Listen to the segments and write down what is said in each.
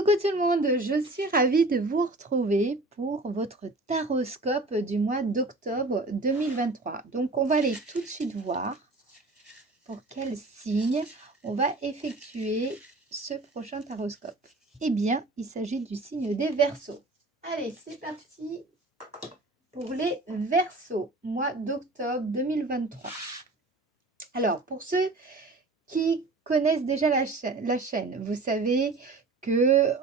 Coucou tout le monde, je suis ravie de vous retrouver pour votre taroscope du mois d'octobre 2023. Donc on va aller tout de suite voir pour quel signe on va effectuer ce prochain taroscope. Eh bien, il s'agit du signe des Verseaux. Allez, c'est parti pour les Verseaux, mois d'octobre 2023. Alors, pour ceux qui connaissent déjà la chaîne, vous savez que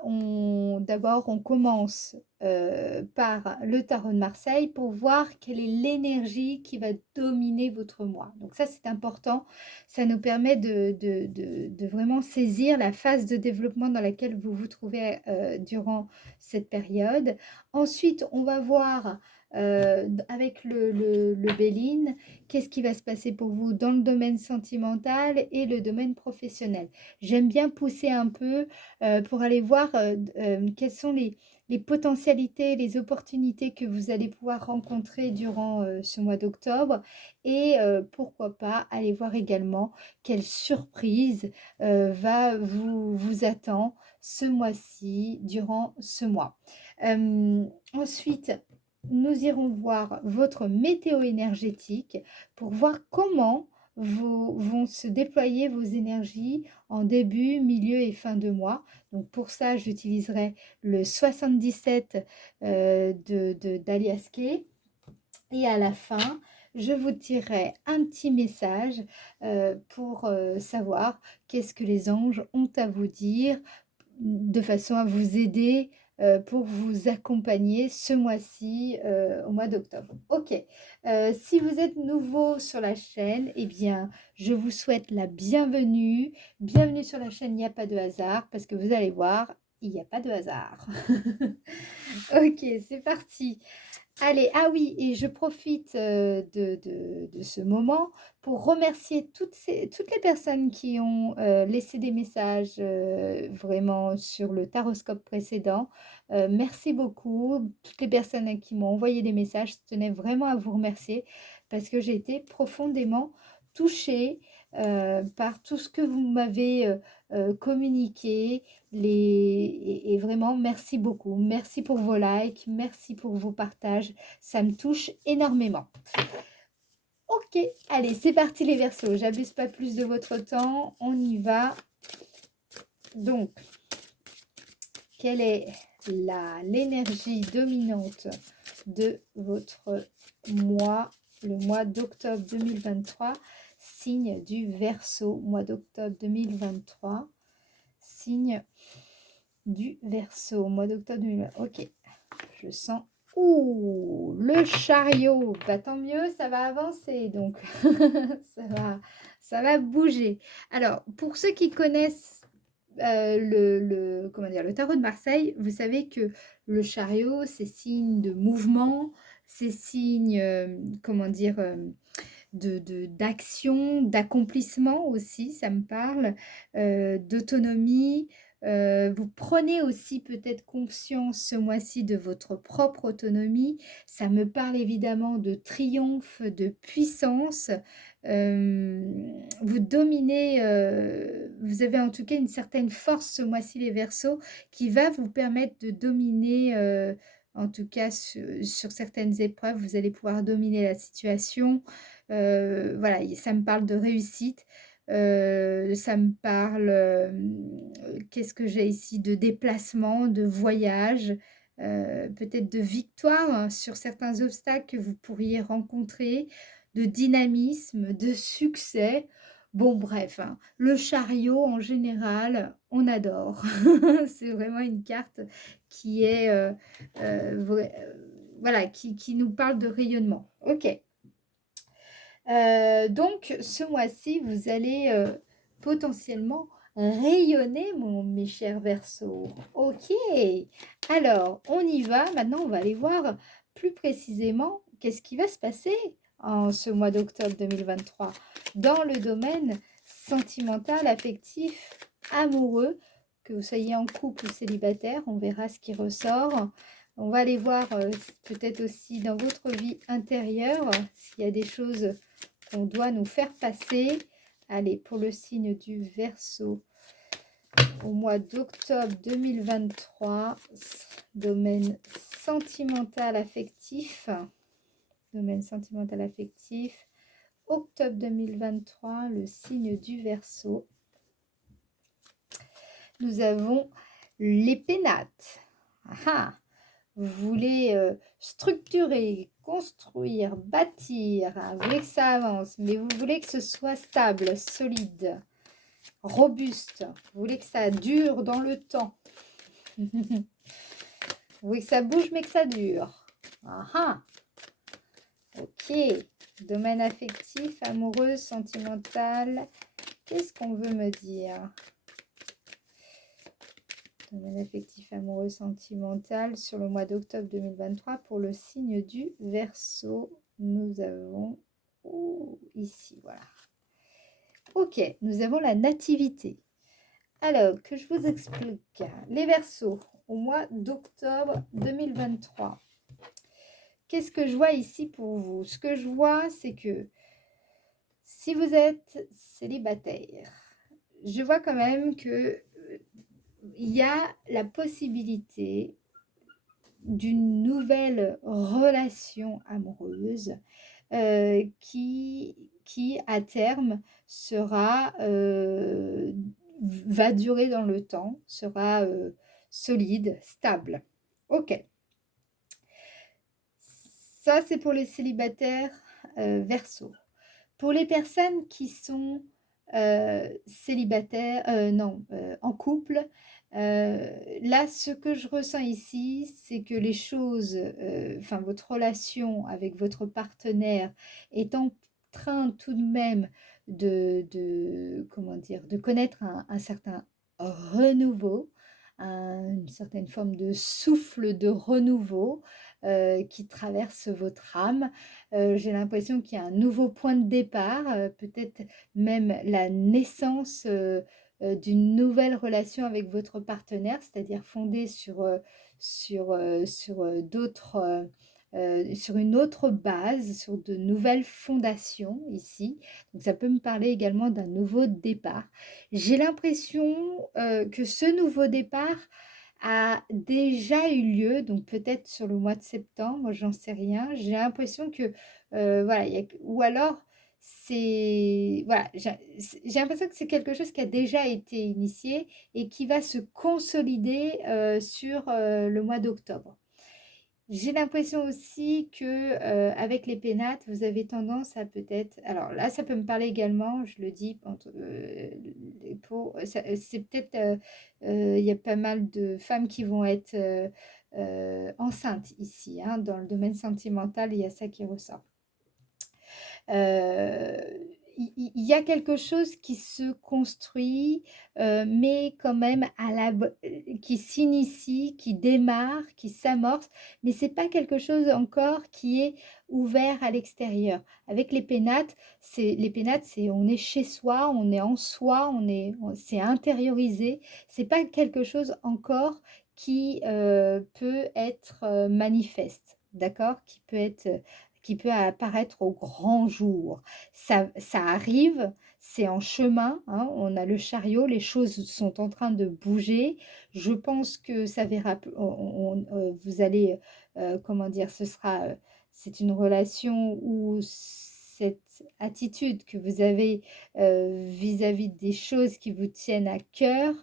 d'abord on commence par le tarot de Marseille pour voir quelle est l'énergie qui va dominer votre mois. Donc ça c'est important, ça nous permet de vraiment saisir la phase de développement dans laquelle vous vous trouvez durant cette période. Ensuite on va voir avec le Béline, qu'est-ce qui va se passer pour vous dans le domaine sentimental et le domaine professionnel. J'aime bien pousser un peu pour aller voir quelles sont les potentialités, les opportunités que vous allez pouvoir rencontrer durant ce mois d'octobre et pourquoi pas aller voir également quelle surprise vous attend ce mois-ci, durant ce mois. Ensuite, nous irons voir votre météo énergétique pour voir comment vont se déployer vos énergies en début, milieu et fin de mois. Donc pour ça, j'utiliserai le 77 d'Alias Kay. Et à la fin, je vous tirerai un petit message pour savoir qu'est-ce que les anges ont à vous dire de façon à vous aider pour vous accompagner ce mois-ci, au mois d'octobre. Ok, si vous êtes nouveau sur la chaîne, eh bien, je vous souhaite la bienvenue. Bienvenue sur la chaîne, il n'y a pas de hasard, parce que vous allez voir, il n'y a pas de hasard. Ok, c'est parti. Allez, ah oui, et je profite de ce moment pour remercier toutes les personnes qui ont laissé des messages vraiment sur le taroscope précédent. Merci beaucoup. Toutes les personnes qui m'ont envoyé des messages, je tenais vraiment à vous remercier parce que j'ai été profondément touchée par tout ce que vous m'avez communiqué, et vraiment merci beaucoup. Merci pour vos likes, merci pour vos partages, ça me touche énormément. Ok, allez, c'est parti les Verseaux, j'abuse pas plus de votre temps, on y va. Donc, quelle est l'énergie dominante de votre mois, le mois d'octobre 2023, signe du Verseau, mois d'octobre 2023, signe du Verseau, mois d'octobre 2023. Ok, je sens. Ouh, le chariot. Bah, tant mieux, ça va avancer. Donc, ça va bouger. Alors, pour ceux qui connaissent comment dire, le tarot de Marseille, vous savez que le chariot, c'est signe de mouvement, c'est signe, comment dire, d'action, d'accomplissement aussi, ça me parle, d'autonomie. Vous prenez aussi peut-être conscience ce mois-ci de votre propre autonomie. Ça me parle évidemment de triomphe, de puissance. Vous dominez, vous avez en tout cas une certaine force ce mois-ci les Verseaux qui va vous permettre de dominer, en tout cas sur certaines épreuves, vous allez pouvoir dominer la situation. Voilà, ça me parle de réussite, ça me parle, qu'est-ce que j'ai ici? De déplacement, de voyage, peut-être de victoire hein, sur certains obstacles que vous pourriez rencontrer, de dynamisme, de succès. Bon bref, hein, le chariot en général, on adore. C'est vraiment une carte qui est, voilà, qui nous parle de rayonnement. OK. Donc ce mois-ci, vous allez potentiellement rayonner, mes chers Verseaux. Ok, alors on y va. Maintenant, on va aller voir plus précisément qu'est-ce qui va se passer en ce mois d'octobre 2023 dans le domaine sentimental, affectif, amoureux, que vous soyez en couple ou célibataire, on verra ce qui ressort. On va aller voir peut-être aussi dans votre vie intérieure s'il y a des choses qu'on doit nous faire passer. Allez, pour le signe du Verseau, au mois d'octobre 2023, domaine sentimental affectif. Domaine sentimental affectif. Octobre 2023, le signe du Verseau. Nous avons les pénates. Ah, vous voulez structurer, construire, bâtir. Vous voulez que ça avance, mais vous voulez que ce soit stable, solide, robuste. Vous voulez que ça dure dans le temps. Vous voulez que ça bouge, mais que ça dure. Ah, ok. Domaine affectif, amoureux, sentimental. Qu'est-ce qu'on veut me dire? Domaine affectif, amoureux, sentimental sur le mois d'octobre 2023 pour le signe du Verseau. Nous avons ici, voilà. Ok, nous avons la nativité. Alors, que je vous explique. Les Verseaux, au mois d'octobre 2023. Qu'est-ce que je vois ici pour vous? Ce que je vois, c'est que si vous êtes célibataire, je vois quand même que il y a la possibilité d'une nouvelle relation amoureuse qui à terme sera va durer dans le temps, sera solide, stable. Ok. Ça, c'est pour les célibataires Verseau. Pour les personnes qui sont célibataires, en couple, là, ce que je ressens ici, c'est que les choses, enfin, votre relation avec votre partenaire est en train tout de même comment dire, de connaître un certain renouveau, une certaine forme de souffle de renouveau qui traverse votre âme. J'ai l'impression qu'il y a un nouveau point de départ, peut-être même la naissance d'une nouvelle relation avec votre partenaire, c'est-à-dire fondée d'autres, sur une autre base, sur de nouvelles fondations ici. Donc ça peut me parler également d'un nouveau départ. J'ai l'impression que ce nouveau départ a déjà eu lieu, donc peut-être sur le mois de septembre, j'en sais rien. J'ai l'impression que, voilà, ou alors c'est, voilà, j'ai l'impression que c'est quelque chose qui a déjà été initié et qui va se consolider sur le mois d'octobre. J'ai l'impression aussi que avec les pénates, vous avez tendance à peut-être. Alors là, ça peut me parler également, je le dis, c'est peut-être. Il y a pas mal de femmes qui vont être enceintes ici, hein, dans le domaine sentimental, il y a ça qui ressort. Il y a quelque chose qui se construit, mais quand même qui s'initie, qui démarre, qui s'amorce, mais c'est pas quelque chose encore qui est ouvert à l'extérieur. Avec les pénates, c'est on est chez soi, on est en soi, c'est intériorisé. C'est pas quelque chose encore qui peut être manifeste, d'accord? Qui peut apparaître au grand jour. Ça arrive, c'est en chemin, hein, on a le chariot, les choses sont en train de bouger. Je pense que ça verra, vous allez, comment dire, c'est une relation où cette attitude que vous avez vis-à-vis des choses qui vous tiennent à cœur,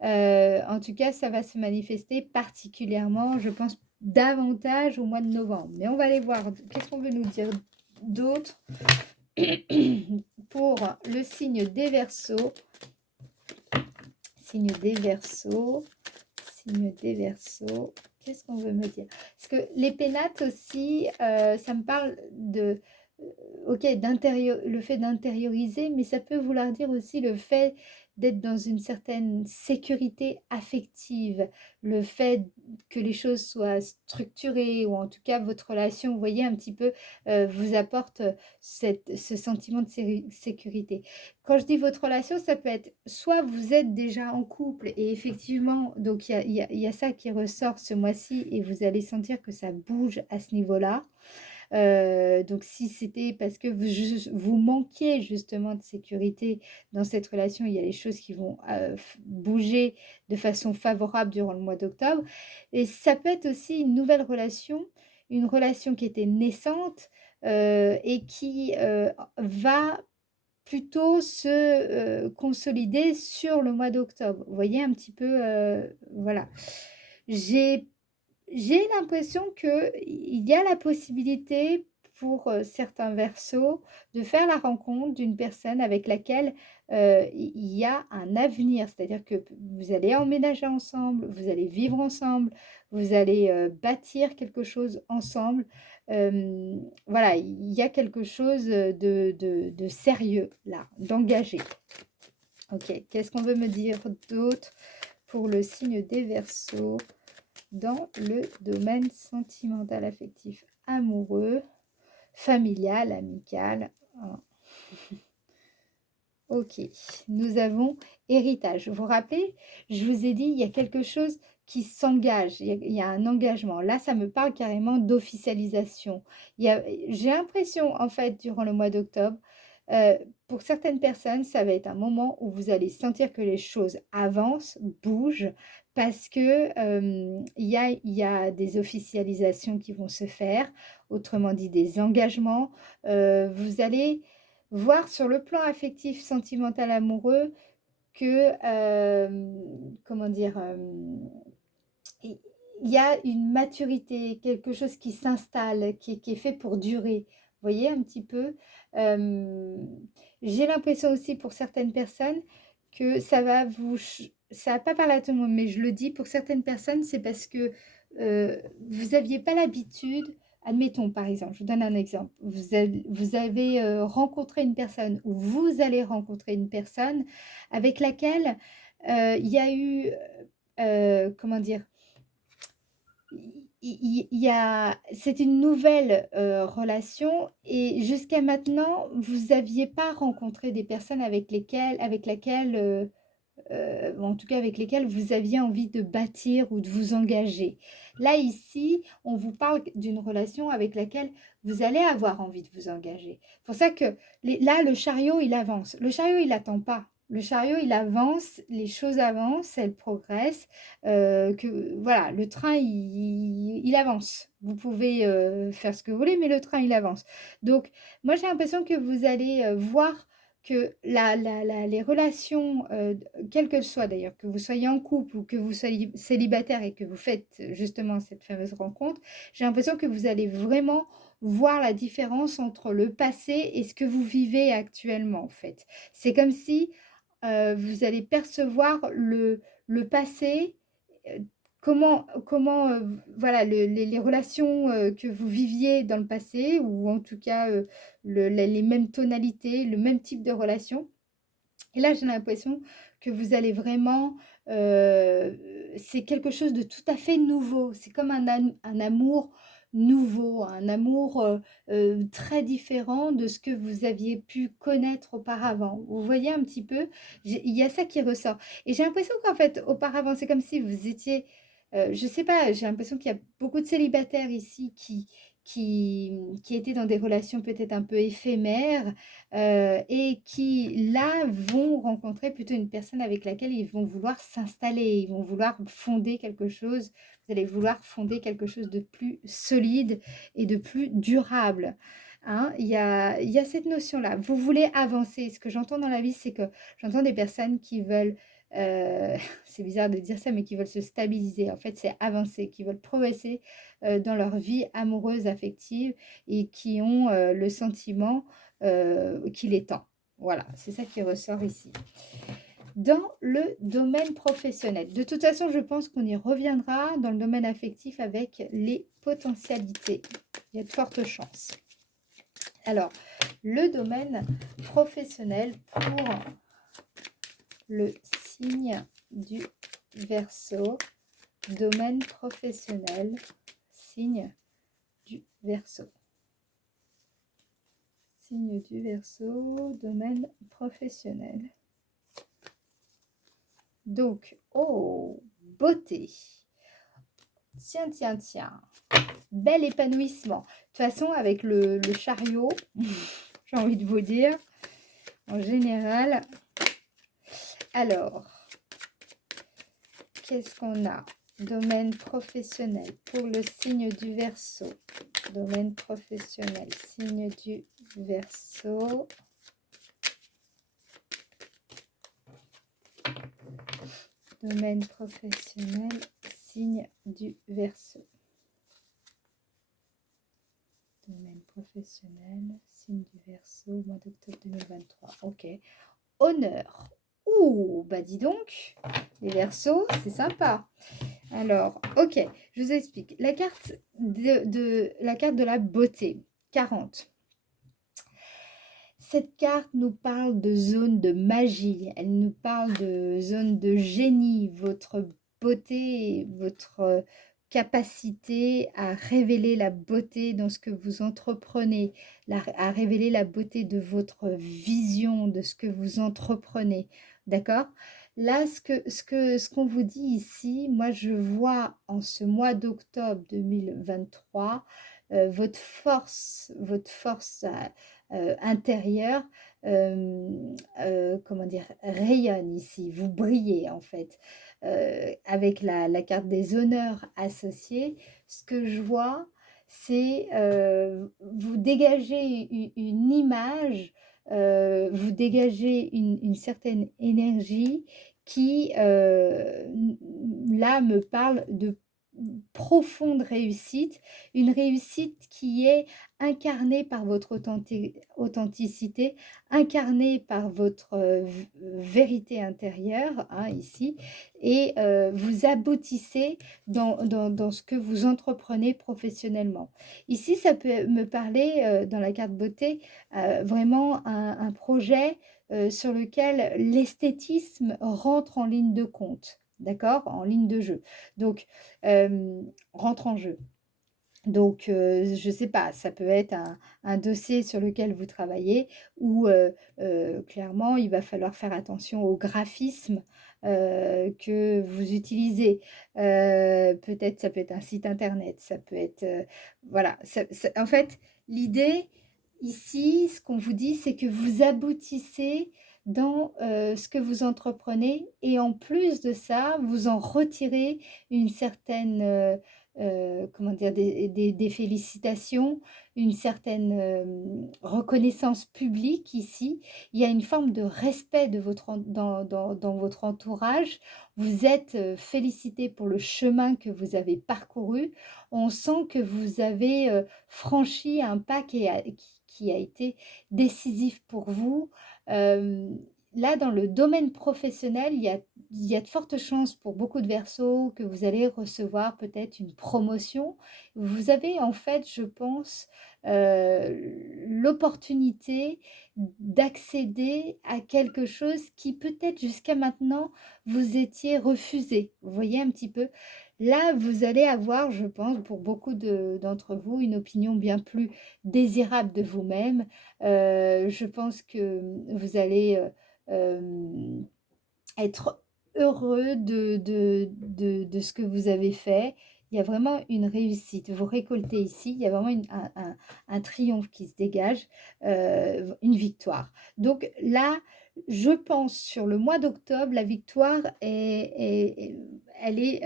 en tout cas, ça va se manifester particulièrement, je pense, davantage au mois de novembre. Mais on va aller voir, qu'est-ce qu'on veut nous dire d'autre pour le signe des Verseaux. Signe des Verseaux. Signe des Verseaux. Qu'est-ce qu'on veut me dire? Parce que les pénates aussi, ça me parle de... ok, le fait d'intérioriser, mais ça peut vouloir dire aussi le fait d'être dans une certaine sécurité affective, le fait que les choses soient structurées, ou en tout cas votre relation, vous voyez, un petit peu, vous apporte ce sentiment de sécurité. Quand je dis votre relation, ça peut être soit vous êtes déjà en couple et effectivement, donc il y a ça qui ressort ce mois-ci et vous allez sentir que ça bouge à ce niveau-là. Donc si c'était parce que vous manquiez justement de sécurité dans cette relation, il y a les choses qui vont bouger de façon favorable durant le mois d'octobre. Et ça peut être aussi une nouvelle relation, une relation qui était naissante et qui va plutôt se consolider sur le mois d'octobre. Vous voyez un petit peu, voilà. J'ai j'ai l'impression qu'il y a la possibilité pour, certains versos de faire la rencontre d'une personne avec laquelle, il y a un avenir. C'est-à-dire que vous allez emménager ensemble, vous allez vivre ensemble, vous allez, bâtir quelque chose ensemble. Voilà, il y a quelque chose, de sérieux là, d'engagé. OK, qu'est-ce qu'on veut me dire d'autre pour le signe des Verseaux? Dans le domaine sentimental, affectif, amoureux, familial, amical. Hein. Ok, nous avons héritage. Vous vous rappelez, je vous ai dit, il y a quelque chose qui s'engage, il y a un engagement. Là, ça me parle carrément d'officialisation. J'ai l'impression, en fait, durant le mois d'octobre, euh, pour certaines personnes, ça va être un moment où vous allez sentir que les choses avancent, bougent, parce que il y a des officialisations qui vont se faire, autrement dit des engagements. Vous allez voir sur le plan affectif, sentimental, amoureux que, comment dire? Il il y a une maturité, quelque chose qui s'installe, qui est fait pour durer. Vous voyez un petit peu? Hem, j'ai l'impression aussi pour certaines personnes que ça va pas parler à tout le monde, mais je le dis, pour certaines personnes, c'est parce que, vous aviez pas l'habitude admettons, par exemple, je vous donne un exemple. Vous avez, rencontré une personne ou vous allez rencontrer une personne avec laquelle, il y a eu, comment dire? Il y a c'est une nouvelle, relation et jusqu'à maintenant, vous aviez pas rencontré des personnes avec laquelle, ou en tout cas avec lesquelles vous aviez envie de bâtir ou de vous engager. Là, ici, on vous parle d'une relation avec laquelle vous allez avoir envie de vous engager. C'est pour ça que là, le chariot, il avance. Le chariot, il attend pas. Le chariot, il avance, les choses avancent, elles progressent. Voilà, le train, il avance. Vous pouvez faire ce que vous voulez, mais le train, il avance. Donc, moi, j'ai l'impression que vous allez voir que les relations, quelles qu'elles soient d'ailleurs, que vous soyez en couple ou que vous soyez célibataire et que vous faites justement cette fameuse rencontre, j'ai l'impression que vous allez vraiment voir la différence entre le passé et ce que vous vivez actuellement, en fait. C'est comme si, vous allez percevoir le passé, heu, voilà, les relations, que vous viviez dans le passé ou en tout cas, les mêmes tonalités, le même type de relation et là, j'ai l'impression que vous allez vraiment, c'est quelque chose de tout à fait nouveau. C'est comme un amour nouveau, un amour, très différent de ce que vous aviez pu connaître auparavant. Vous voyez un petit peu? Il y a ça qui ressort et j'ai l'impression qu'en fait, auparavant, c'est comme si vous étiez, je sais pas, j'ai l'impression qu'il y a beaucoup de célibataires ici qui étaient dans des relations peut-être un peu éphémères, et qui là vont rencontrer plutôt une personne avec laquelle ils vont vouloir s'installer, ils vont vouloir fonder quelque chose, vous allez vouloir fonder quelque chose de plus solide et de plus durable, hein. Il y a cette notion-là. Vous voulez avancer. Ce que j'entends dans la vie, c'est que j'entends des personnes qui veulent, c'est bizarre de dire ça, mais qui veulent se stabiliser. En fait, c'est avancer, qui veulent progresser, dans leur vie amoureuse, affective et qui ont, le sentiment qu'il est temps. Voilà, c'est ça qui ressort ici. Dans le domaine professionnel, de toute façon, je pense qu'on y reviendra dans le domaine affectif avec les potentialités. Il y a de fortes chances. Alors, le domaine professionnel pour le signe du Verseau, domaine professionnel, signe du Verseau. Signe du Verseau, domaine professionnel. Donc, oh, beauté. Tiens, tiens, tiens. Bel épanouissement. De toute façon, avec le chariot, j'ai envie de vous dire, en général. Alors, qu'est-ce qu'on a? Domaine professionnel pour le signe du Verseau. Domaine professionnel, signe du Verseau. Domaine professionnel, signe du Verseau. Domaine professionnel, signe du Verseau, mois d'octobre 2023. Ok. Honneur. Ouh, bah dis donc, les Verseaux, c'est sympa. Alors, ok, je vous explique. La carte la carte de la beauté, 40. Cette carte nous parle de zone de magie, elle nous parle de zone de génie, votre beauté, votre capacité à révéler la beauté dans ce que vous entreprenez, à révéler la beauté de votre vision, de ce que vous entreprenez, d'accord? Là, ce qu'on vous dit ici, moi je vois en ce mois d'octobre 2023 votre force intérieur, comment dire, rayonne ici. Vous brillez en fait. Avec la carte des honneurs associés, ce que je vois, c'est vous dégagez une image, vous dégagez une certaine énergie qui, là, me parle de profonde réussite, une réussite qui est incarnée par votre authenticité, incarnée par votre vérité intérieure, hein, ici, et vous aboutissez dans ce que vous entreprenez professionnellement. Ici, ça peut me parler, dans la carte beauté, vraiment un projet sur lequel l'esthétisme rentre en ligne de compte, d'accord? En ligne de jeu. Donc, rentre en jeu. Donc, je ne sais pas, ça peut être un dossier sur lequel vous travaillez où clairement, il va falloir faire attention au graphisme que vous utilisez. Peut-être, ça peut être un site internet, ça peut être... voilà, en fait, l'idée ici, ce qu'on vous dit, c'est que vous aboutissez dans ce que vous entreprenez et en plus de ça, vous en retirez une certaine... comment dire, des félicitations, une certaine reconnaissance publique ici. Il y a une forme de respect de dans votre entourage. Vous êtes félicité pour le chemin que vous avez parcouru. On sent que vous avez franchi un pas qui a été décisif pour vous. Euh, Là, dans le domaine professionnel, il y a de fortes chances pour beaucoup de Verseaux que vous allez recevoir peut-être une promotion. Vous avez en fait, je pense, l'opportunité d'accéder à quelque chose qui peut-être jusqu'à maintenant vous étiez refusé. Vous voyez un petit peu? Là, vous allez avoir, je pense, pour beaucoup d'entre vous, une opinion bien plus désirable de vous-même. Je pense que vous allez être heureux de ce que vous avez fait. Il y a vraiment une réussite. Vous récoltez ici, il y a vraiment un triomphe qui se dégage, une victoire. Donc là, je pense sur le mois d'octobre, la victoire elle est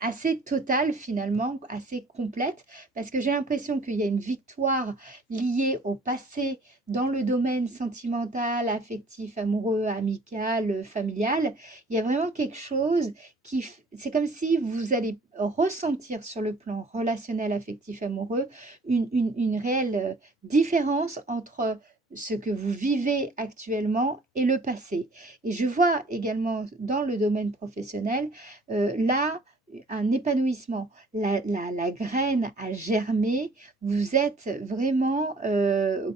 assez totale finalement, assez complète, parce que j'ai l'impression qu'il y a une victoire liée au passé dans le domaine sentimental, affectif, amoureux, amical, familial. Il y a vraiment quelque chose c'est comme si vous allez ressentir sur le plan relationnel, affectif, amoureux, une réelle différence entre ce que vous vivez actuellement et le passé. Et je vois également dans le domaine professionnel, là, un épanouissement. La graine a germé, vous êtes vraiment,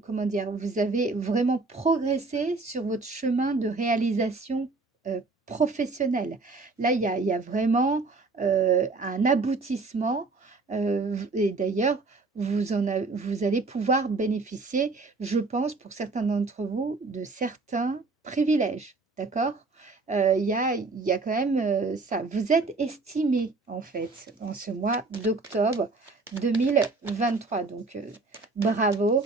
comment dire, vous avez vraiment progressé sur votre chemin de réalisation professionnelle. Là, il y a vraiment un aboutissement et d'ailleurs, vous allez pouvoir bénéficier, je pense, pour certains d'entre vous, de certains privilèges. D'accord? il y a quand même, ça. Vous êtes estimé, en fait, en ce mois d'octobre 2023. Donc, bravo,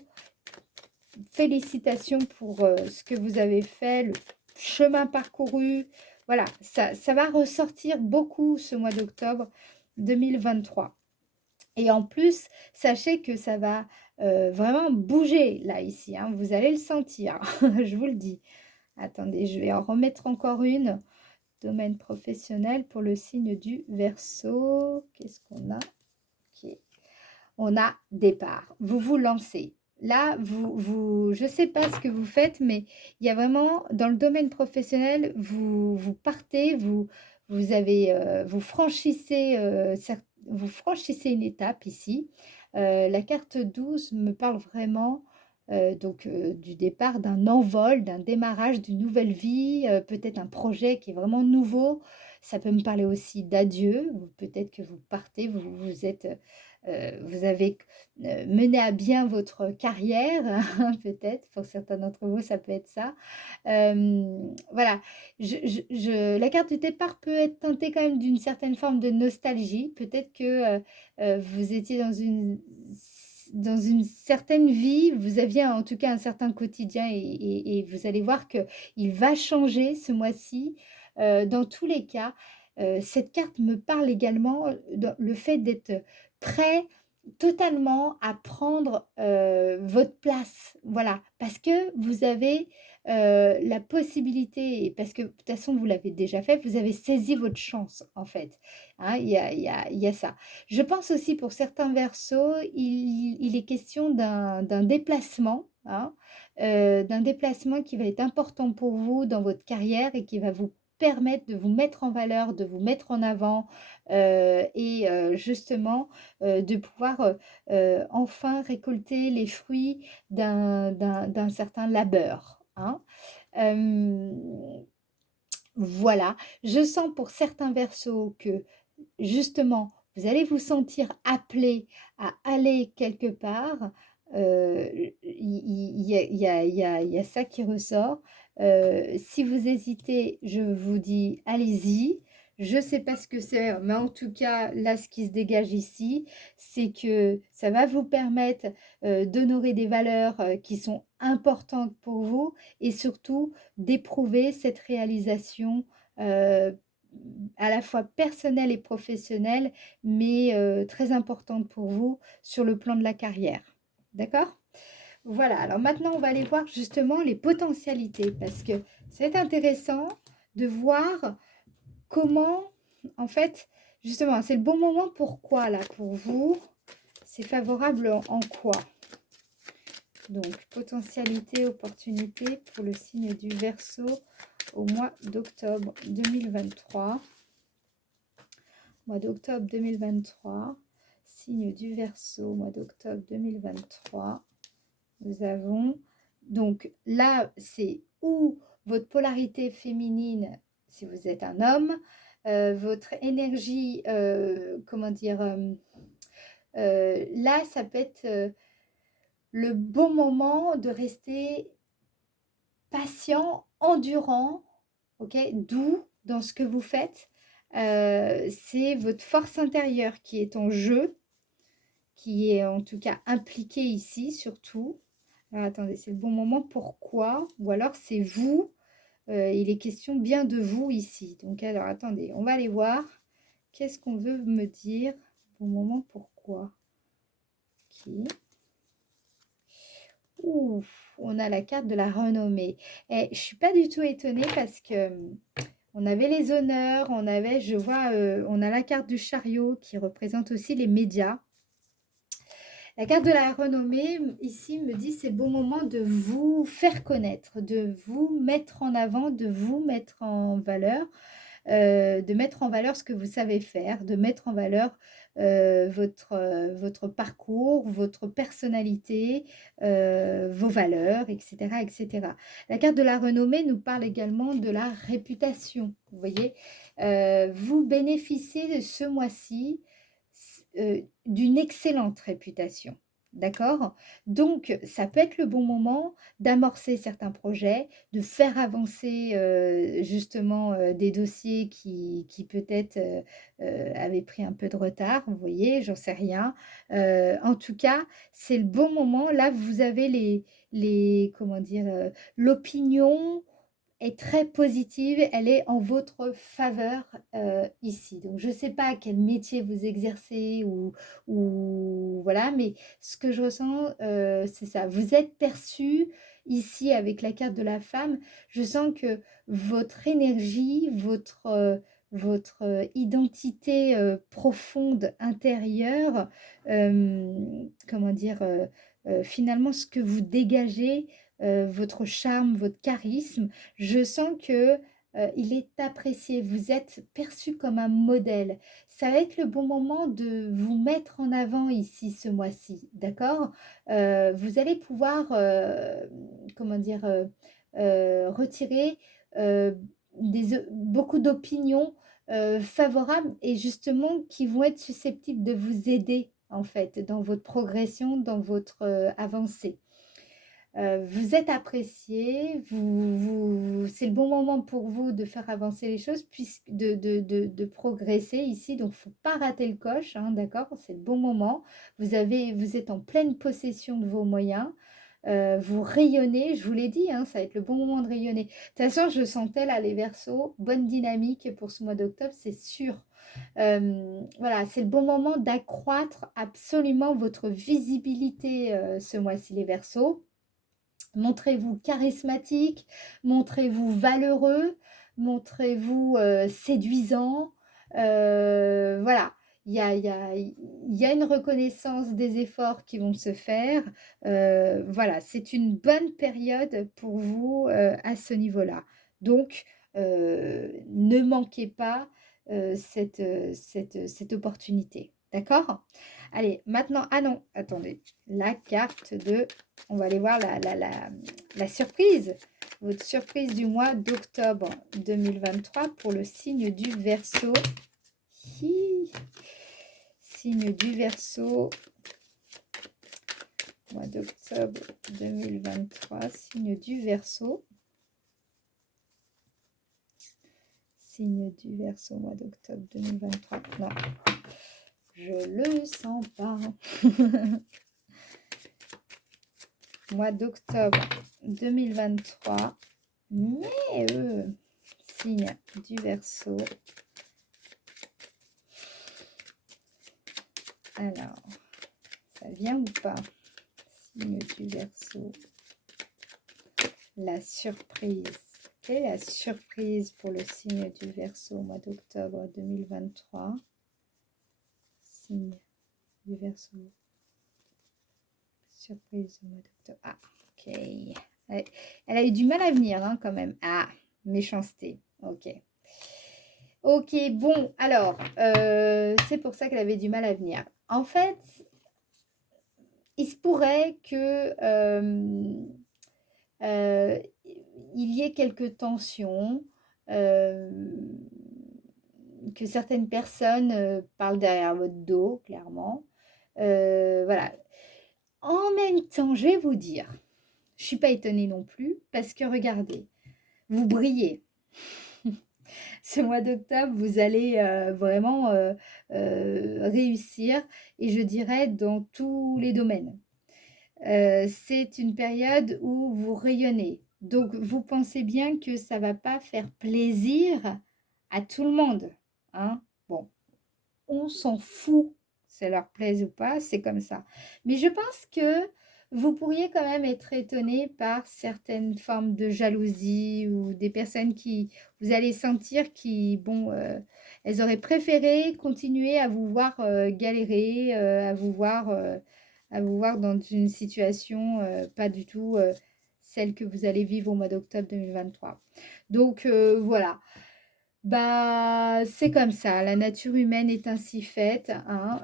félicitations pour ce que vous avez fait, le chemin parcouru. Voilà, ça va ressortir beaucoup ce mois d'octobre 2023. Et en plus, sachez que ça va vraiment bouger là, ici, hein. Vous allez le sentir, je vous le dis. Attendez, je vais en remettre encore une. Domaine professionnel pour le signe du Verseau. Qu'est-ce qu'on a? Ok. On a départ. Vous vous lancez. Là, je ne sais pas ce que vous faites, mais il y a vraiment, dans le domaine professionnel, vous partez, vous franchissez, vous franchissez une étape ici. La carte 12 me parle vraiment du départ, d'un envol, d'un démarrage d'une nouvelle vie, peut-être un projet qui est vraiment nouveau. Ça peut me parler aussi d'adieu. Peut-être que vous partez, vous avez mené à bien votre carrière, hein, peut-être, pour certains d'entre vous, ça peut être ça. Voilà, la carte du départ peut être teintée quand même d'une certaine forme de nostalgie. Peut-être que vous étiez dans une certaine vie, vous aviez en tout cas un certain quotidien et vous allez voir qu'il va changer ce mois-ci. Dans tous les cas, cette carte me parle également dans le fait d'être prêt totalement à prendre votre place. Voilà, parce que vous avez la possibilité, et parce que de toute façon vous l'avez déjà fait, vous avez saisi votre chance en fait. Hein, il y a ça. Je pense aussi pour certains versos, il est question d'un déplacement, hein, d'un déplacement qui va être important pour vous dans votre carrière et qui va vous permettre de vous mettre en valeur, de vous mettre en avant justement de pouvoir enfin récolter les fruits d'un certain labeur. Hein. Euh, voilà, je sens pour certains versos que justement, vous allez vous sentir appelé à aller quelque part. Il y a ça qui ressort. Si vous hésitez, je vous dis, allez-y. Je ne sais pas ce que c'est, mais en tout cas, là, ce qui se dégage ici, c'est que ça va vous permettre d'honorer des valeurs qui sont importantes pour vous et surtout d'éprouver cette réalisation euh, à la fois personnelle et professionnelle, mais très importante pour vous sur le plan de la carrière. D'accord? Voilà, alors maintenant on va aller voir justement les potentialités parce que c'est intéressant de voir comment, en fait, justement, c'est le bon moment. Pourquoi là pour vous? C'est favorable en quoi? Donc, potentialité, opportunité pour le signe du Verseau au mois d'octobre 2023. Mois d'octobre 2023, signe du Verseau, mois d'octobre 2023. Nous avons, donc là, c'est où votre polarité féminine, si vous êtes un homme, votre énergie, comment dire, là, ça peut être le bon moment de rester patient, endurant, ok, doux dans ce que vous faites. C'est votre force intérieure qui est en jeu, qui est en tout cas impliquée ici surtout. Alors, attendez, c'est le bon moment, pourquoi? Ou alors c'est vous, il est question bien de vous ici. Donc alors attendez, on va aller voir. Qu'est-ce qu'on veut me dire? Bon moment, pourquoi? Ok. Ouf, on a la carte de la renommée. Et je suis pas du tout étonnée parce que on avait les honneurs, on avait, je vois, on a la carte du chariot qui représente aussi les médias. La carte de la renommée, ici, me dit c'est le bon moment de vous faire connaître, de vous mettre en avant, de vous mettre en valeur, de mettre en valeur ce que vous savez faire, de mettre en valeur votre parcours, votre personnalité, vos valeurs, etc., etc. La carte de la renommée nous parle également de la réputation. Vous voyez, vous bénéficiez ce mois-ci d'une excellente réputation. d'accord? Donc ça peut être le bon moment d'amorcer certains projets, de faire avancer, justement, des dossiers qui peut-être, avaient pris un peu de retard, vous voyez? J'en sais rien. En tout cas, c'est le bon moment. Là, vous avez les comment dire? L'opinion est très positive, elle est en votre faveur, ici. Donc je ne sais pas quel métier vous exercez ou voilà, mais ce que je ressens, c'est ça. Vous êtes perçu ici avec la carte de la femme. Je sens que votre énergie, votre identité, profonde intérieure, comment dire? Finalement ce que vous dégagez, votre charme, votre charisme, je sens que, il est apprécié. Vous êtes perçu comme un modèle. Ça va être le bon moment de vous mettre en avant ici ce mois-ci, d'accord? Vous allez pouvoir, comment dire? Retirer, heu, beaucoup d'opinions, favorables et justement qui vont être susceptibles de vous aider, en fait, dans votre progression, dans votre, avancée. Vous êtes apprécié, c'est le bon moment pour vous de faire avancer les choses puisque de progresser ici, donc faut pas rater le coche, hein, d'accord? C'est le bon moment. Vous êtes en pleine possession de vos moyens, vous rayonnez, je vous l'ai dit, hein, ça va être le bon moment de rayonner. De toute façon, je sentais là les Verseaux, bonne dynamique pour ce mois d'octobre, c'est sûr. Voilà, c'est le bon moment d'accroître absolument votre visibilité, ce mois-ci les Verseaux. Montrez-vous charismatique, montrez-vous valeureux, montrez-vous, séduisant. Voilà, il y a une reconnaissance des efforts qui vont se faire. Voilà, c'est une bonne période pour vous, à ce niveau-là. Donc, ne manquez pas, cette opportunité. D'accord? Allez, maintenant ah non, attendez, la carte de on va aller voir la surprise, votre surprise du mois d'octobre 2023 pour le signe du Verseau. Signe du Verseau, mois d'octobre 2023, signe du Verseau. Signe du Verseau, mois d'octobre 2023. Non, je le sens pas. Mois d'octobre 2023, mais signe du Verseau. Alors, ça vient ou pas? Signe du Verseau. La surprise. Quelle est la surprise pour le signe du Verseau au mois d'octobre 2023? Signe du Verseau. Surprise au mois d'octobre. Ah, ok. Elle a eu du mal à venir, hein, quand même. Ah, méchanceté. Ok. Ok, bon, alors, c'est pour ça qu'elle avait du mal à venir. En fait, il se pourrait que il y ait quelques tensions, que certaines personnes parlent derrière votre dos, clairement. Voilà. En même temps, je vais vous dire, je ne suis pas étonnée non plus, parce que regardez, vous brillez. Ce mois d'octobre, vous allez vraiment réussir, et je dirais dans tous les domaines. C'est une période où vous rayonnez. Donc, vous pensez bien que ça va pas faire plaisir à tout le monde, hein. Bon, on s'en fout, ça leur plaise ou pas, c'est comme ça. Mais je pense que vous pourriez quand même être étonné par certaines formes de jalousie ou des personnes qui vous allez sentir qui, bon, elles auraient préféré continuer à vous voir, galérer, à vous voir dans une situation, pas du tout, celle que vous allez vivre au mois d'octobre 2023. Donc, voilà. Bah, c'est comme ça, la nature humaine est ainsi faite, hein,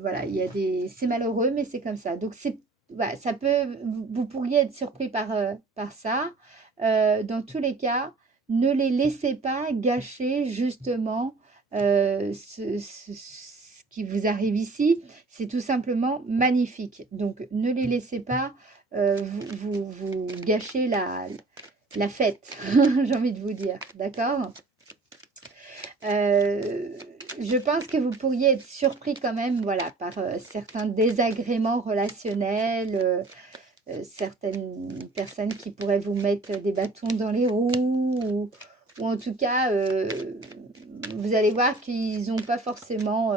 voilà, il y a des c'est malheureux, mais c'est comme ça. Donc c'est voilà, ça peut vous pourriez être surpris par ça. Dans tous les cas, ne les laissez pas gâcher justement, ce qui vous arrivent ici, c'est tout simplement magnifique. Donc, ne les laissez pas vous gâcher la fête, j'ai envie de vous dire, d'accord? Je pense que vous pourriez être surpris quand même, voilà, par certains désagréments relationnels, certaines personnes qui pourraient vous mettre des bâtons dans les roues, ou en tout cas, vous allez voir qu'ils n'ont pas forcément,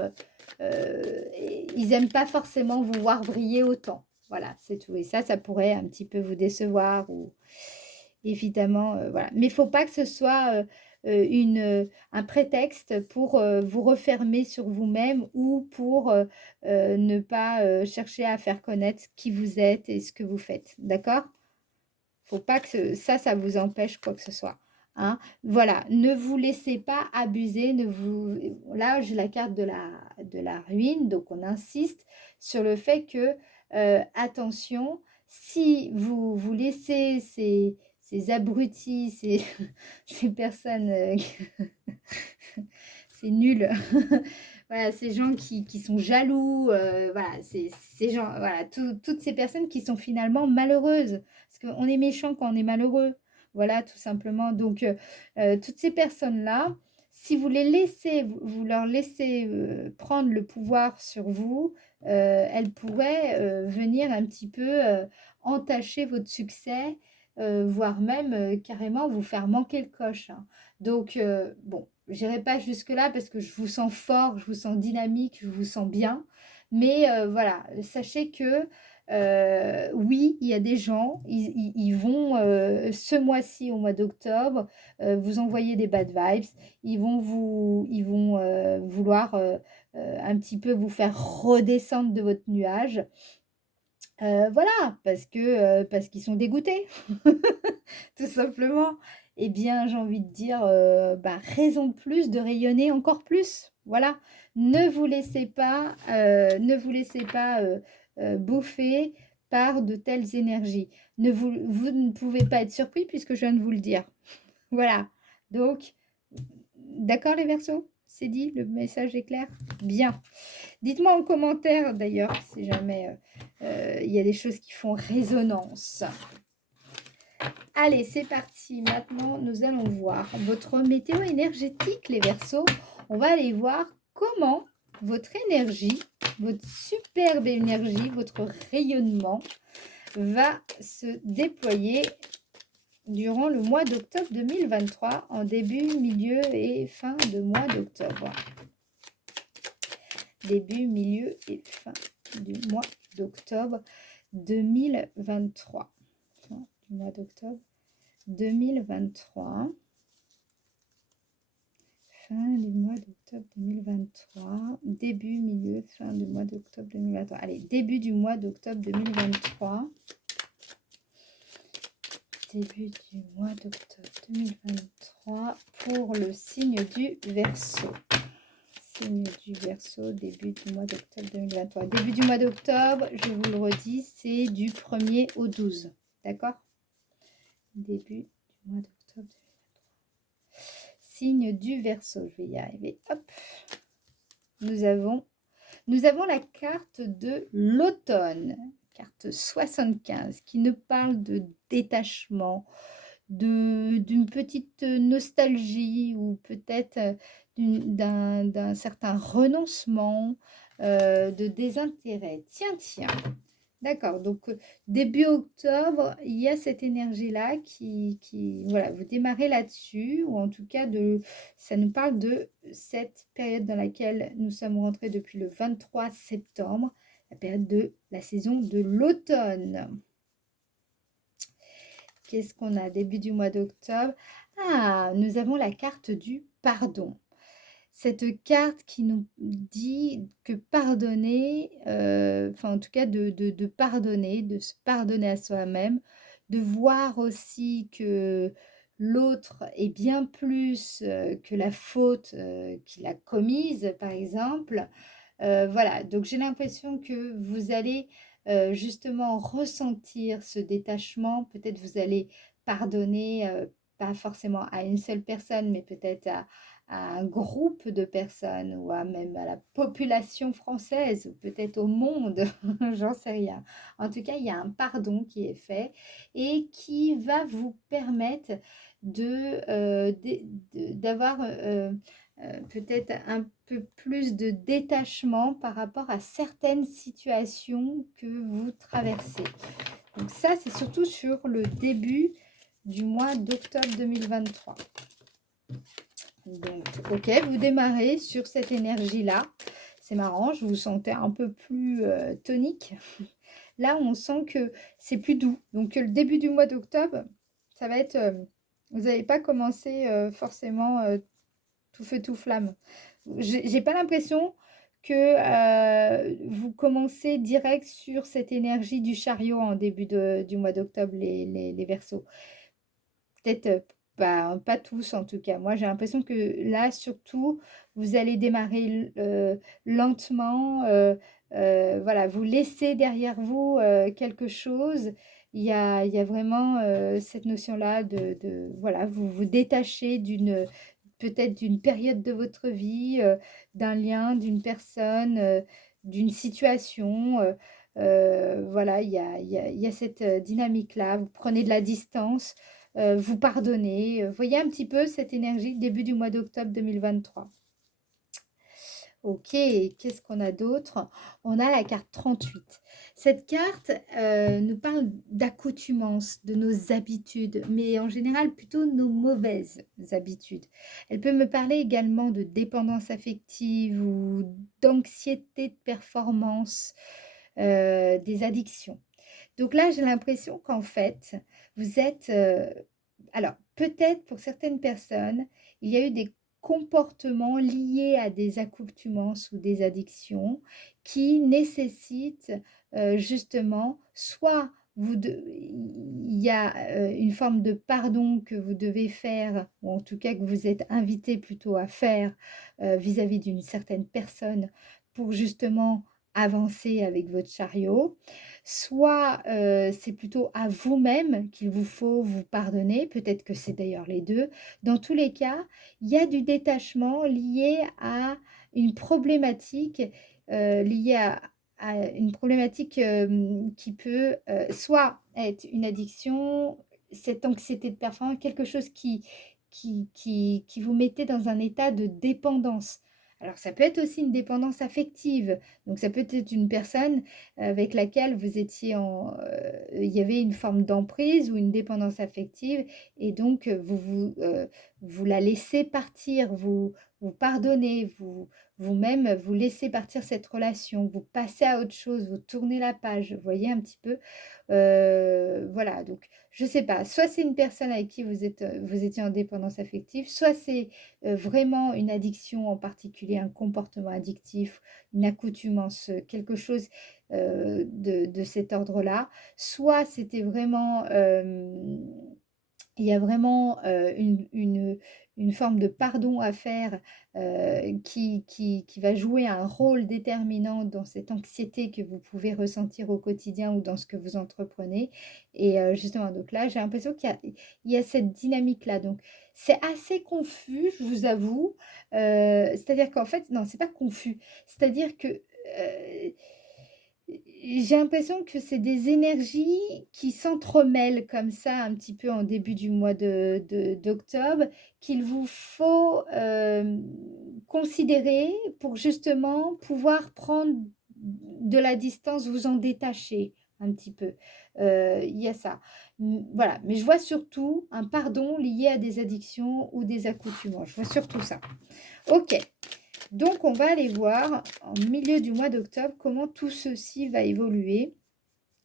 ils n'aiment pas forcément vous voir briller autant. Voilà, c'est tout. Et ça pourrait un petit peu vous décevoir, ou évidemment, voilà. Mais il ne faut pas que ce soit un prétexte pour vous refermer sur vous-même, ou pour ne pas chercher à faire connaître qui vous êtes et ce que vous faites. D'accord? Faut pas que ça vous empêche quoi que ce soit. Hein. Voilà, ne vous laissez pas abuser. Là, j'ai la carte de la ruine, donc on insiste sur le fait que, attention, si vous laissez ces abrutis, ces personnes, c'est nul. Voilà, ces gens qui sont jaloux, voilà, ces gens, voilà, toutes ces personnes qui sont finalement malheureuses. Parce qu'on est méchant quand on est malheureux. Voilà, tout simplement. Donc, toutes ces personnes-là, si vous les laissez, vous leur laissez prendre le pouvoir sur vous, elles pourraient venir un petit peu entacher votre succès, voire même carrément vous faire manquer le coche. Hein. Donc, bon, j'irai pas jusque-là parce que je vous sens fort, je vous sens dynamique, je vous sens bien. Mais voilà, sachez que oui, il y a des gens, ils vont ce mois-ci, au mois d'octobre, vous envoyer des bad vibes. Ils vont vouloir un petit peu vous faire redescendre de votre nuage. Voilà, parce qu'ils sont dégoûtés, tout simplement. Eh bien, j'ai envie de dire, bah, raison de plus de rayonner encore plus. Voilà, ne vous laissez pas bouffer par de telles énergies. Vous ne pouvez pas être surpris puisque je viens de vous le dire. Voilà, donc, d'accord les Verseaux? C'est dit, le message est clair? Bien. Dites-moi en commentaire d'ailleurs si jamais il y a des choses qui font résonance. Allez, c'est parti. Maintenant, nous allons voir votre météo énergétique, les Verseaux. On va aller voir comment votre énergie, votre superbe énergie, votre rayonnement va se déployer durant le mois d'octobre 2023, en début, milieu et fin de mois d'octobre. Début, milieu et fin du mois d'octobre 2023. Fin du mois d'octobre 2023. Fin du mois d'octobre 2023. Début, milieu, fin du mois d'octobre 2023. Allez, début du mois d'octobre 2023. Début du mois d'octobre 2023 pour le signe du Verseau. Signe du Verseau, début du mois d'octobre 2023. Début du mois d'octobre, je vous le redis, c'est du 1er au 12. D'accord? Début du mois d'octobre 2023. Signe du Verseau, je vais y arriver. Hop. Nous avons la carte de l'automne, carte 75, qui nous parle de détachement, d'une petite nostalgie, ou peut-être d'un certain renoncement, de désintérêt. Tiens. D'accord, donc début octobre, il y a cette énergie-là voilà, vous démarrez là-dessus, ou en tout cas, ça nous parle de cette période dans laquelle nous sommes rentrés depuis le 23 septembre, la période de la saison de l'automne. Qu'est-ce qu'on a début du mois d'octobre? Ah, nous avons la carte du pardon. Cette carte qui nous dit que pardonner, enfin en tout cas de pardonner, de se pardonner à soi-même, de voir aussi que l'autre est bien plus que la faute qu'il a commise, par exemple. Voilà, donc j'ai l'impression que vous allez justement ressentir ce détachement. Peut-être vous allez pardonner, pas forcément à une seule personne, mais peut-être à un groupe de personnes ou à même à la population française ou peut-être au monde, j'en sais rien. En tout cas, il y a un pardon qui est fait et qui va vous permettre d'avoir peut-être un peu plus de détachement par rapport à certaines situations que vous traversez. Donc ça, c'est surtout sur le début du mois d'octobre 2023. Donc, ok, vous démarrez sur cette énergie-là. C'est marrant, je vous sentais un peu plus tonique. Là, on sent que c'est plus doux. Donc, le début du mois d'octobre, ça va être... vous n'allez pas commencer forcément tout feu, tout flamme. J'ai pas l'impression que vous commencez direct sur cette énergie du chariot en début du mois d'octobre, les Verseaux. Peut-être pas tous en tout cas. Moi, j'ai l'impression que là, surtout, vous allez démarrer lentement. Voilà, vous laissez derrière vous quelque chose. Il y a vraiment cette notion-là voilà, vous vous détachez peut-être d'une période de votre vie, d'un lien, d'une personne, d'une situation. Voilà, il y a cette dynamique-là. Vous prenez de la distance, vous pardonnez. Voyez un petit peu cette énergie début du mois d'octobre 2023. Ok, qu'est-ce qu'on a d'autre? On a la carte 38. Cette carte nous parle d'accoutumance, de nos habitudes, mais en général plutôt nos mauvaises habitudes. Elle peut me parler également de dépendance affective ou d'anxiété de performance, des addictions. Donc là, j'ai l'impression qu'en fait, vous êtes... alors, peut-être pour certaines personnes, il y a eu des comportements liés à des accoutumances ou des addictions qui nécessitent justement soit il y a une forme de pardon que vous devez faire, ou en tout cas que vous êtes invité plutôt à faire vis-à-vis d'une certaine personne pour justement avancer avec votre chariot. Soit c'est plutôt à vous-même qu'il vous faut vous pardonner, peut-être que c'est d'ailleurs les deux. Dans tous les cas, il y a du détachement lié à une problématique, liée à une problématique qui peut soit être une addiction, cette anxiété de performance, quelque chose qui vous mettait dans un état de dépendance. Alors ça peut être aussi une dépendance affective, donc ça peut être une personne avec laquelle vous étiez il y avait une forme d'emprise ou une dépendance affective et donc vous la laissez partir, vous pardonnez, vous-même, vous laissez partir cette relation, vous passez à autre chose, vous tournez la page, vous voyez un petit peu? Voilà, donc je sais pas, soit c'est une personne avec qui vous étiez en dépendance affective, soit c'est, vraiment une addiction en particulier, un comportement addictif, une accoutumance, quelque chose, de cet ordre-là. Soit c'était vraiment, il y a vraiment, une forme de pardon à faire, qui va jouer un rôle déterminant dans cette anxiété que vous pouvez ressentir au quotidien ou dans ce que vous entreprenez et justement donc là, j'ai l'impression qu'il y a cette dynamique-là donc c'est assez confus, je vous avoue, c'est-à-dire qu'en fait non, c'est pas confus, c'est-à-dire que, j'ai l'impression que c'est des énergies qui s'entremêlent comme ça un petit peu en début du mois d'octobre, qu'il vous faut considérer pour justement pouvoir prendre de la distance, vous en détacher un petit peu. Il y a ça. Voilà, mais je vois surtout un pardon lié à des addictions ou des accoutuments. Je vois surtout ça. Ok. Donc, on va aller voir en milieu du mois d'octobre comment tout ceci va évoluer.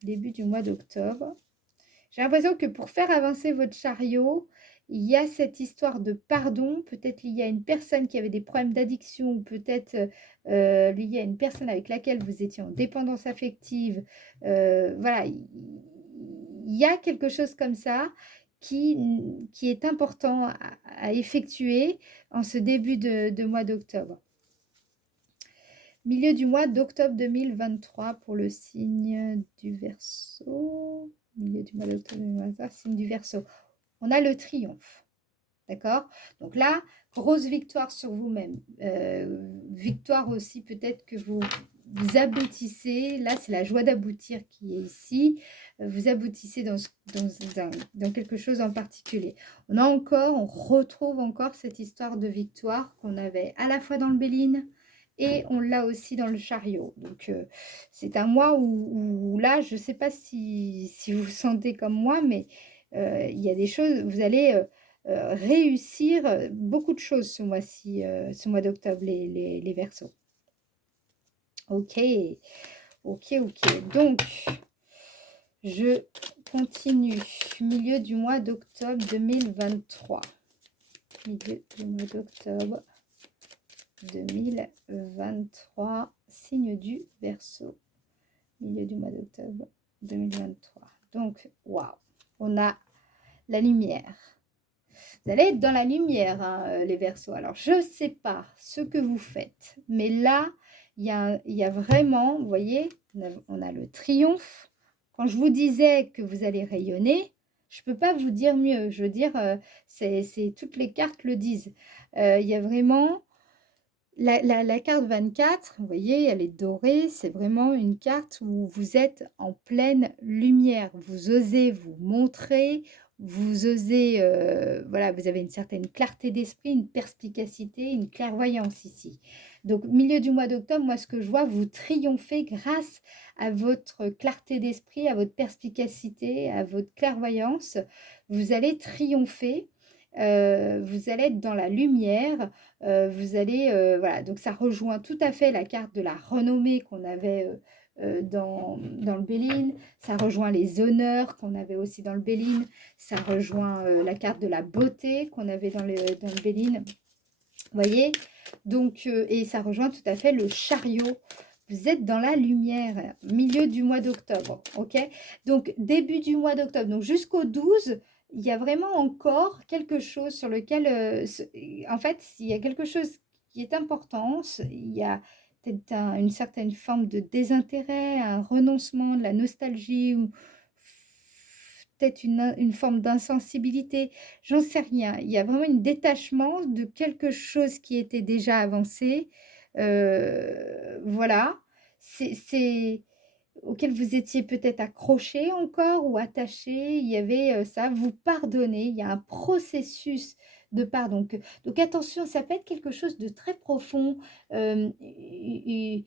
Début du mois d'octobre. J'ai l'impression que pour faire avancer votre chariot, il y a cette histoire de pardon, peut-être liée à une personne qui avait des problèmes d'addiction ou peut-être liée à une personne avec laquelle vous étiez en dépendance affective. Voilà, il y a quelque chose comme ça qui est important à effectuer en ce début de mois d'octobre. Milieu du mois d'octobre 2023 pour le signe du Verseau. Milieu du mois d'octobre 2023, signe du Verseau. On a le triomphe. D'accord? Donc là, grosse victoire sur vous-même. Victoire aussi peut-être que vous aboutissez, là c'est la joie d'aboutir qui est ici, vous aboutissez dans quelque chose en particulier. On retrouve encore cette histoire de victoire qu'on avait à la fois dans le Béline et on l'a aussi dans le chariot. Donc c'est un mois où là, je ne sais pas si vous vous sentez comme moi, mais il y a des choses, vous allez réussir beaucoup de choses ce mois-ci, ce mois d'octobre, les Verseaux. Ok, ok, ok. Donc, je continue. Milieu du mois d'octobre 2023. Milieu du mois d'octobre 2023. Signe du Verseau. Milieu du mois d'octobre 2023. Donc, waouh, on a la lumière. Vous allez être dans la lumière, hein, les Verseaux. Alors, je ne sais pas ce que vous faites, mais là, il y a vraiment, vous voyez, on a le triomphe. Quand je vous disais que vous allez rayonner, je ne peux pas vous dire mieux. Je veux dire, toutes les cartes le disent. Il y a vraiment la carte 24, vous voyez, elle est dorée. C'est vraiment une carte où vous êtes en pleine lumière. Vous osez vous montrer, vous osez, voilà, vous avez une certaine clarté d'esprit, une perspicacité, une clairvoyance ici. Donc, milieu du mois d'octobre, moi, ce que je vois, vous triomphez grâce à votre clarté d'esprit, à votre perspicacité, à votre clairvoyance. Vous allez triompher, vous allez être dans la lumière, vous allez, voilà, donc ça rejoint tout à fait la carte de la renommée qu'on avait dans le Béline, ça rejoint les honneurs qu'on avait aussi dans le Béline, ça rejoint la carte de la beauté qu'on avait dans le Béline, vous voyez, donc, et ça rejoint tout à fait le chariot. Vous êtes dans la lumière, milieu du mois d'octobre, ok? Donc, début du mois d'octobre, donc jusqu'au 12, il y a vraiment encore quelque chose sur lequel, en fait, il y a quelque chose qui est important. Il y a peut-être une certaine forme de désintérêt, un renoncement, de la nostalgie, ou peut-être une forme d'insensibilité. J'en sais rien. Il y a vraiment un détachement de quelque chose qui était déjà avancé. Voilà. C'est auquel vous étiez peut-être accroché encore ou attaché. Il y avait ça, vous pardonnez. Il y a un processus de pardon. Donc attention, ça peut être quelque chose de très profond, quelque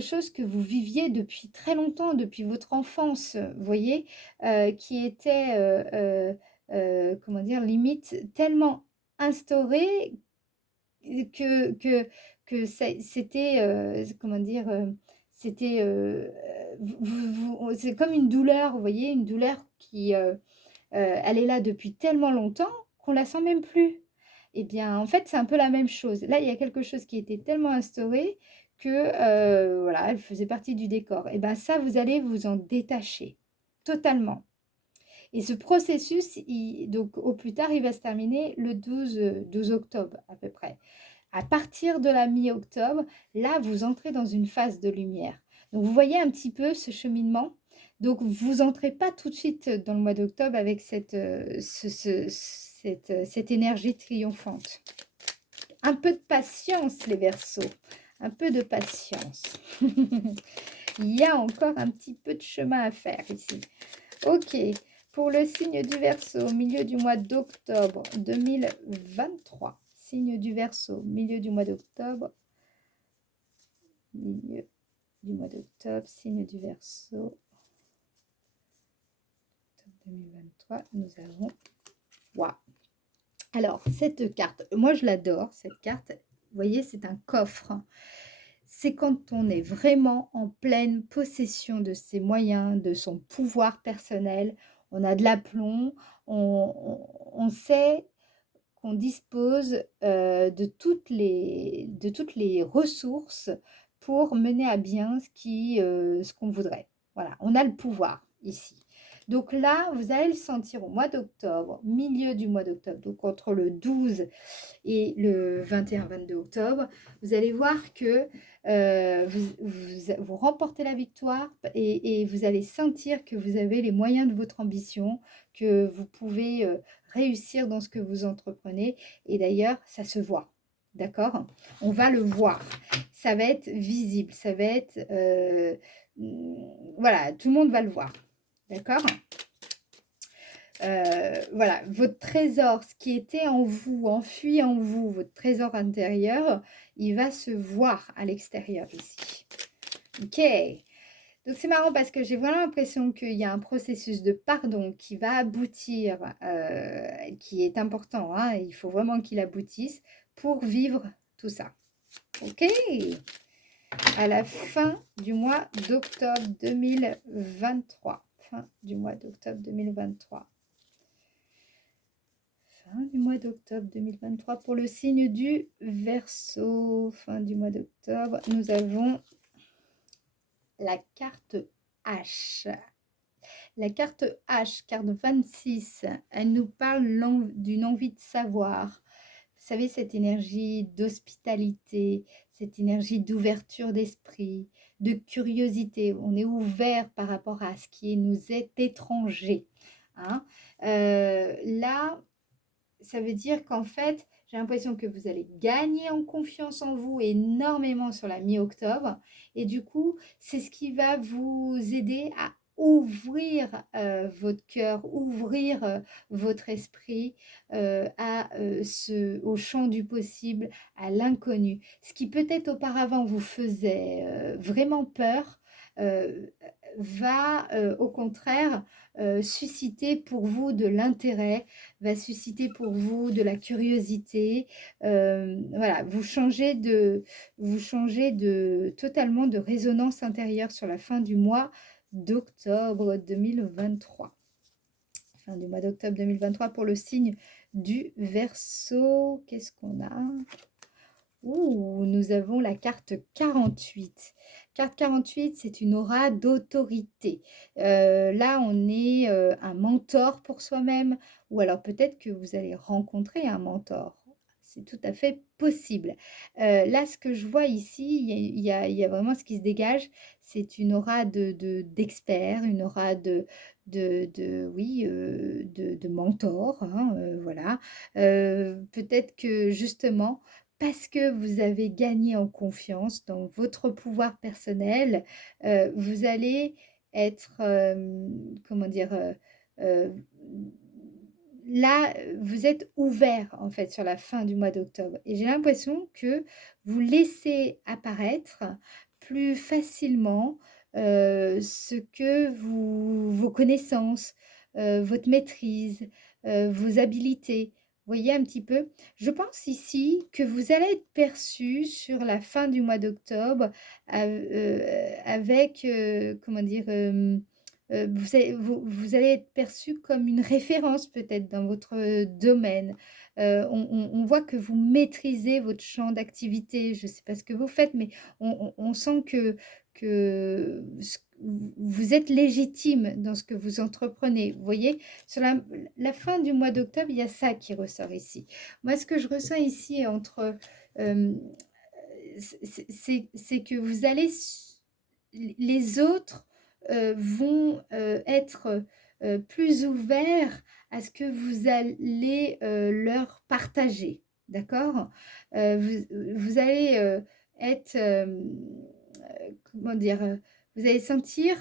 chose que vous viviez depuis très longtemps, depuis votre enfance, vous voyez, qui était, comment dire, limite tellement instauré que c'était, comment dire, c'était, c'est comme une douleur, vous voyez, une douleur qui, elle est là depuis tellement longtemps qu'on la sent même plus. Eh bien, en fait, c'est un peu la même chose. Là, il y a quelque chose qui était tellement instauré que, voilà, elle faisait partie du décor. Et bien ça, vous allez vous en détacher totalement. Et ce processus, donc au plus tard, il va se terminer le 12 octobre à peu près. À partir de la mi-octobre, là, vous entrez dans une phase de lumière. Donc, vous voyez un petit peu ce cheminement. Donc, vous entrez pas tout de suite dans le mois d'octobre avec cette énergie triomphante. Un peu de patience, les Verseaux. Un peu de patience. Il y a encore un petit peu de chemin à faire ici. Ok, pour le signe du Verseau, au milieu du mois d'octobre 2023. Signe du Verseau, milieu du mois d'octobre. Milieu du mois d'octobre, signe du Verseau. 2023, nous avons... Waouh! Alors, cette carte, moi je l'adore, cette carte. Vous voyez, c'est un coffre. C'est quand on est vraiment en pleine possession de ses moyens, de son pouvoir personnel. On a de l'aplomb, on sait qu'on dispose de toutes les ressources pour mener à bien ce qu'on voudrait. Voilà, on a le pouvoir ici. Donc là, vous allez le sentir au mois d'octobre, milieu du mois d'octobre, donc entre le 12 et le 21-22 octobre, vous allez voir que vous remportez la victoire et vous allez sentir que vous avez les moyens de votre ambition, que vous pouvez réussir dans ce que vous entreprenez. Et d'ailleurs, ça se voit. D'accord? On va le voir. Ça va être visible. Ça va être... voilà, tout le monde va le voir. D'accord? Voilà, votre trésor, ce qui était en vous, enfui en vous, votre trésor intérieur, il va se voir à l'extérieur ici. Ok, donc c'est marrant parce que j'ai vraiment l'impression qu'il y a un processus de pardon qui va aboutir, qui est important, hein, il faut vraiment qu'il aboutisse pour vivre tout ça. Ok, à la fin du mois d'octobre 2023. Fin du mois d'octobre 2023. Fin du mois d'octobre 2023 pour le signe du Verseau. Fin du mois d'octobre, nous avons la carte H. La carte H, carte 26, elle nous parle d'une envie de savoir. Vous savez, cette énergie d'hospitalité, cette énergie d'ouverture d'esprit, de curiosité. On est ouvert par rapport à ce qui nous est étranger. Hein. Là, ça veut dire qu'en fait, j'ai l'impression que vous allez gagner en confiance en vous énormément sur la mi-octobre. Et du coup, c'est ce qui va vous aider à ouvrir votre cœur, ouvrir votre esprit au champ du possible, à l'inconnu. Ce qui peut-être auparavant vous faisait vraiment peur, euh, va au contraire susciter pour vous de l'intérêt, va susciter pour vous de la curiosité. Voilà, vous changez de totalement de résonance intérieure sur la fin du mois d'octobre 2023. Fin du mois d'octobre 2023 pour le signe du Verseau. Qu'est-ce qu'on a? Ouh, nous avons la carte 48. Carte 48, c'est une aura d'autorité. Là, on est un mentor pour soi-même, ou alors peut-être que vous allez rencontrer un mentor. C'est tout à fait possible. Là, ce que je vois ici, il y a vraiment ce qui se dégage, c'est une aura d'expert, une aura oui, de mentor, hein, voilà. Peut-être que justement, parce que vous avez gagné en confiance dans votre pouvoir personnel, vous allez être, comment dire, heu, là, vous êtes ouvert en fait sur la fin du mois d'octobre et j'ai l'impression que vous laissez apparaître plus facilement, ce que vos connaissances, votre maîtrise, vos habiletés. Vous voyez un petit peu? Je pense ici que vous allez être perçu sur la fin du mois d'octobre avec, comment dire, vous allez être perçu comme une référence peut-être dans votre domaine. On voit que vous maîtrisez votre champ d'activité. Je ne sais pas ce que vous faites, mais on sent que vous êtes légitime dans ce que vous entreprenez. Vous voyez, sur la fin du mois d'octobre, il y a ça qui ressort ici. Moi, ce que je ressens ici entre... euh, c'est que vous allez... Les autres vont être plus ouverts à ce que vous allez leur partager. D'accord? Vous allez être... comment dire? Vous allez sentir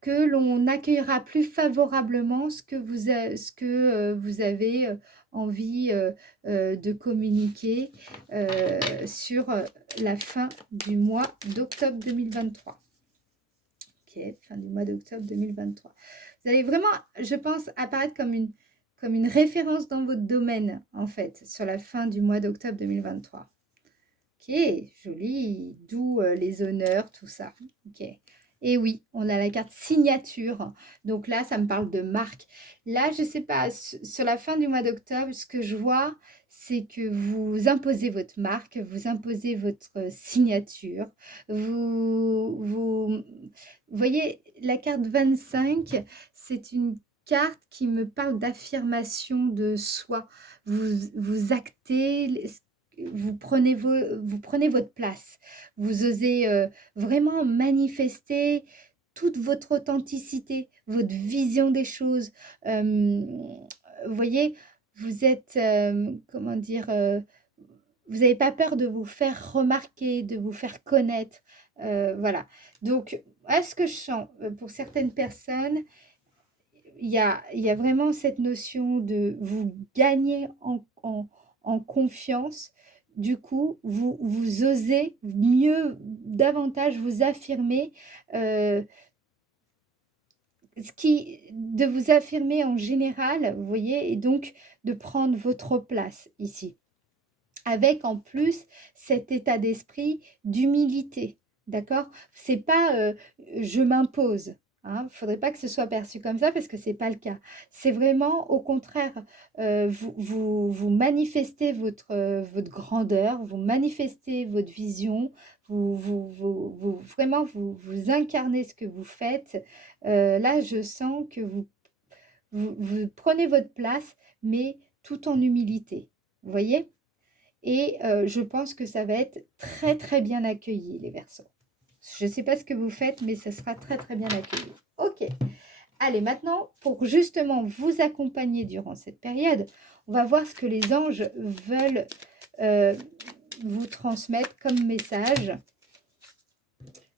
que l'on accueillera plus favorablement ce que vous avez envie de communiquer sur la fin du mois d'octobre 2023. Ok, fin du mois d'octobre 2023. Vous allez vraiment, je pense, apparaître comme une référence dans votre domaine, en fait, sur la fin du mois d'octobre 2023. Ok, joli, d'où les honneurs, tout ça. Ok. Et oui, on a la carte signature. Donc là, ça me parle de marque. Là, je sais pas, sur la fin du mois d'octobre, ce que je vois, c'est que vous imposez votre marque, vous imposez votre signature. Vous voyez, la carte 25, c'est une carte qui me parle d'affirmation de soi. Vous actez, vous prenez votre place. Vous osez vraiment manifester toute votre authenticité, votre vision des choses. Vous voyez, vous êtes, comment dire, vous n'avez pas peur de vous faire remarquer, de vous faire connaître. Voilà. Donc, à ce que je sens, pour certaines personnes, il y a vraiment cette notion de vous gagner en confiance. Du coup, vous osez mieux, davantage vous affirmer, heu, de vous affirmer en général, vous voyez? Et donc de prendre votre place ici. Avec en plus cet état d'esprit d'humilité, d'accord? C'est pas, je m'impose, hein. Faudrait pas que ce soit perçu comme ça parce que c'est pas le cas. C'est vraiment au contraire, vous manifestez votre grandeur, vous manifestez votre vision, vous vraiment vous incarnez ce que vous faites. Là, je sens que vous prenez votre place, mais tout en humilité. Vous voyez? Et je pense que ça va être très, très bien accueilli, les Verseaux. Je ne sais pas ce que vous faites, mais ça sera très, très bien accueilli. OK. Allez, maintenant, pour justement vous accompagner durant cette période, on va voir ce que les anges veulent euh, vous transmettre comme message.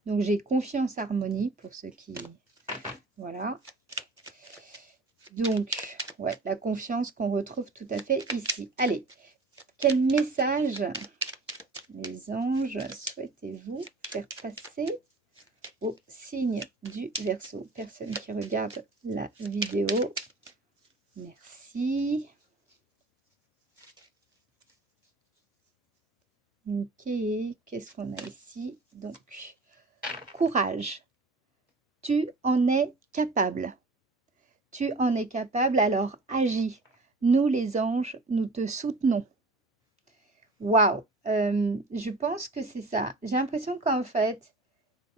Donc, j'ai confiance, harmonie pour ceux qui... Voilà. Donc, ouais, la confiance qu'on retrouve tout à fait ici. Allez, quel message les anges souhaitez-vous faire passer au signe du Verseau? Personne qui regarde la vidéo. Merci. Ok, qu'est-ce qu'on a ici? Donc, courage. Tu en es capable. Tu en es capable, alors agis. Nous, les anges, nous te soutenons. Waouh! Je pense que c'est ça. J'ai l'impression qu'en fait,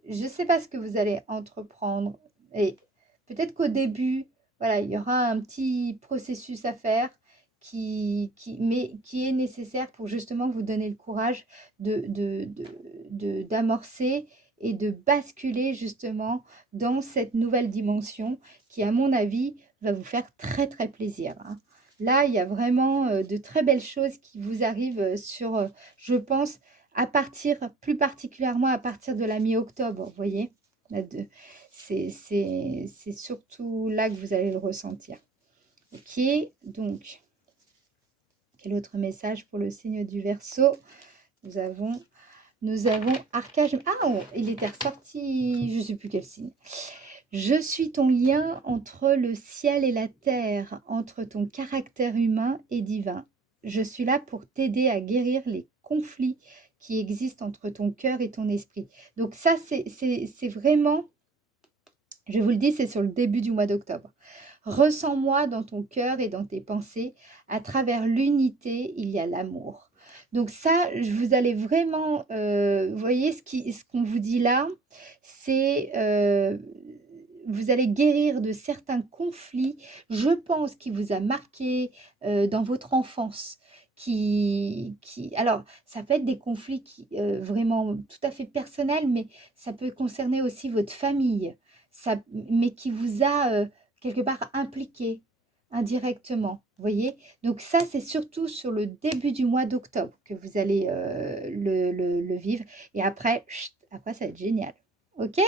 je ne sais pas ce que vous allez entreprendre et peut-être qu'au début, voilà, il y aura un petit processus à faire mais qui est nécessaire pour justement vous donner le courage d'amorcer et de basculer justement dans cette nouvelle dimension qui, à mon avis, va vous faire très, très plaisir, hein. Là, il y a vraiment de très belles choses qui vous arrivent je pense, à partir, plus particulièrement à partir de la mi-octobre, vous voyez? Là de c'est surtout là que vous allez le ressentir. OK, donc quel autre message pour le signe du Verseau? Nous avons Archange. Ah! Oh, il était ressorti, je ne sais plus quel signe. Je suis ton lien entre le ciel et la terre, entre ton caractère humain et divin. Je suis là pour t'aider à guérir les conflits qui existent entre ton cœur et ton esprit. Donc ça, c'est vraiment, je vous le dis, c'est sur le début du mois d'octobre. Ressens-moi dans ton cœur et dans tes pensées. À travers l'unité, il y a l'amour. Donc ça, vous allez vraiment, vous voyez ce qu'on vous dit là, c'est vous allez guérir de certains conflits, je pense, qui vous a marqué dans votre enfance. Alors, ça peut être des conflits vraiment tout à fait personnels, mais ça peut concerner aussi votre famille, mais qui vous a quelque part impliqué indirectement, vous voyez? Donc ça, c'est surtout sur le début du mois d'octobre que vous allez le vivre. Et après, chut, après, ça va être génial. OK?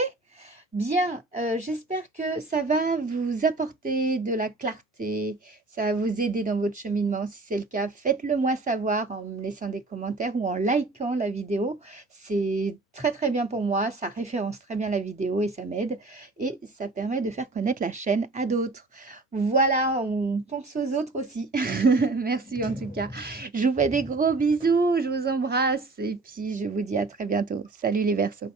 Bien, j'espère que ça va vous apporter de la clarté, ça va vous aider dans votre cheminement. Si c'est le cas, faites-le moi savoir en me laissant des commentaires ou en likant la vidéo. C'est très, très bien pour moi, ça référence très bien la vidéo et ça m'aide et ça permet de faire connaître la chaîne à d'autres. Voilà, on pense aux autres aussi. Merci en tout cas. Je vous fais des gros bisous, je vous embrasse et puis je vous dis à très bientôt. Salut les Verseaux.